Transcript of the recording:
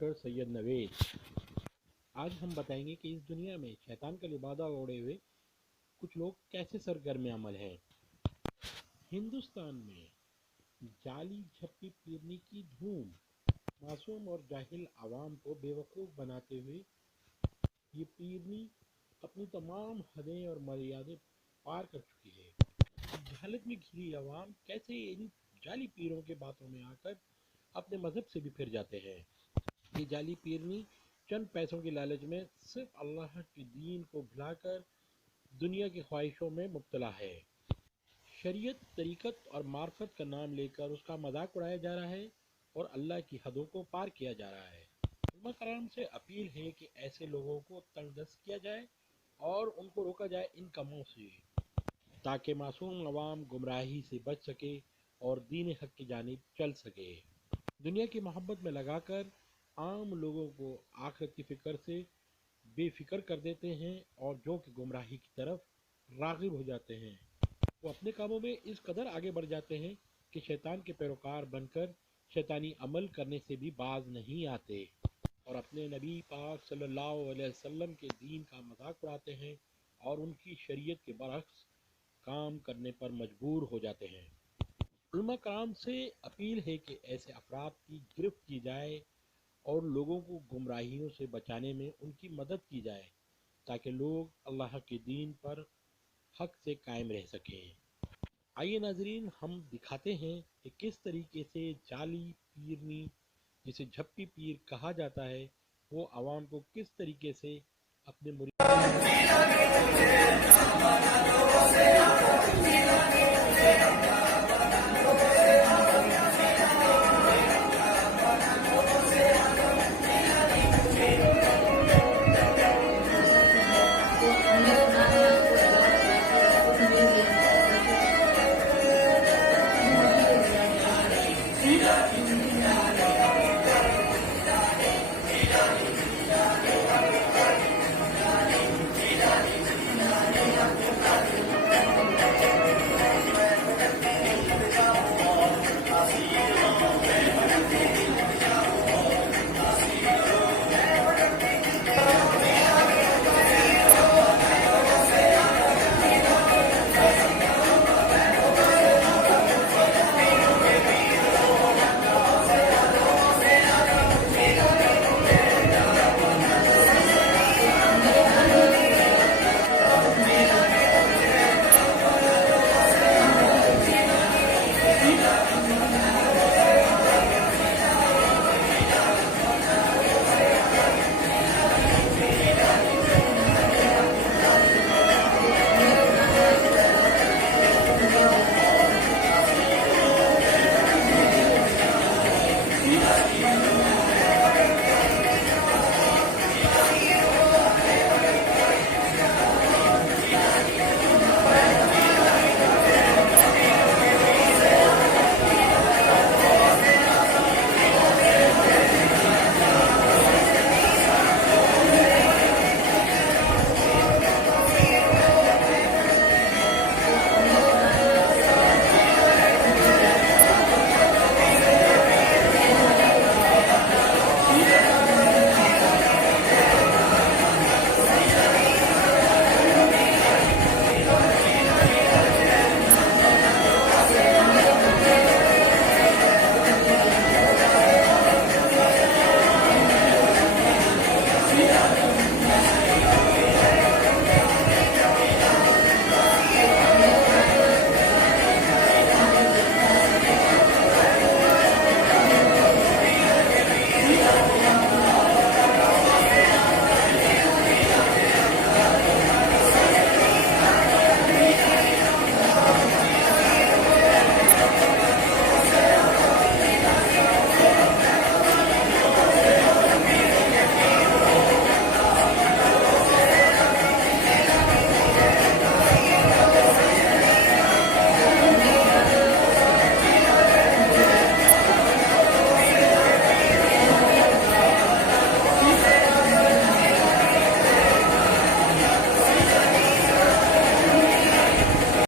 Doctor Syed Naved. आज हम बताएंगे कि इस दुनिया में शैतान का लिबादा ओढ़े हुए कुछ लोग कैसे सरगर्म अमल हैं। हिंदुस्तान में जाली झप्पी पीरनी की धूम, मासूम और जाहिल आवाम को बेवकूफ़ बनाते हुए ये पीरनी अपनी तमाम हदें और मर्यादें पार कर चुकी है। जहालत में घिरी आवाम कैसे इन जाली पीरों के बातों में आकर अपने मजहब से भी फिर जाते हैं। ये जाली पीरनी चंद पैसों की लालच में सिर्फ अल्लाह के दीन को भुलाकर दुनिया की ख्वाहिशों में मुब्तला है। शरीयत, तरीक़त और मार्फत का नाम लेकर उसका मजाक उड़ाया जा रहा है और अल्लाह की हदों को पार किया जा रहा है। उलमा कराम से अपील है कि ऐसे लोगों को तंगदस्त किया जाए और उनको रोका जाए इन कामों से, ताकि मासूम अवाम गुमराही से बच सके और दीन हक की जानिब चल सके। दुनिया की मोहब्बत में लगाकर आम लोगों को आखिरत की फ़िक्र से बेफिक्र कर देते हैं और जो कि गुमराही की तरफ राग़िब हो जाते हैं, वो अपने कामों में इस कदर आगे बढ़ जाते हैं कि शैतान के पैरोकार बनकर शैतानी अमल करने से भी बाज नहीं आते और अपने नबी पाक सल्लल्लाहु अलैहि वसल्लम के दीन का मजाक उड़ाते हैं और उनकी शरीयत के बरअक्स काम करने पर मजबूर हो जाते हैं। उलमा कराम से अपील है कि ऐसे अफराद की गिरफ्त की जाए और लोगों को गुमराहियों से बचाने में उनकी मदद की जाए, ताकि लोग अल्लाह के दीन पर हक से कायम रह सकें। आइए नाजरीन, हम दिखाते हैं कि किस तरीके से जाली पीरनी, जिसे झप्पी पीर कहा जाता है, वो आवाम को किस तरीके से अपने मुरीद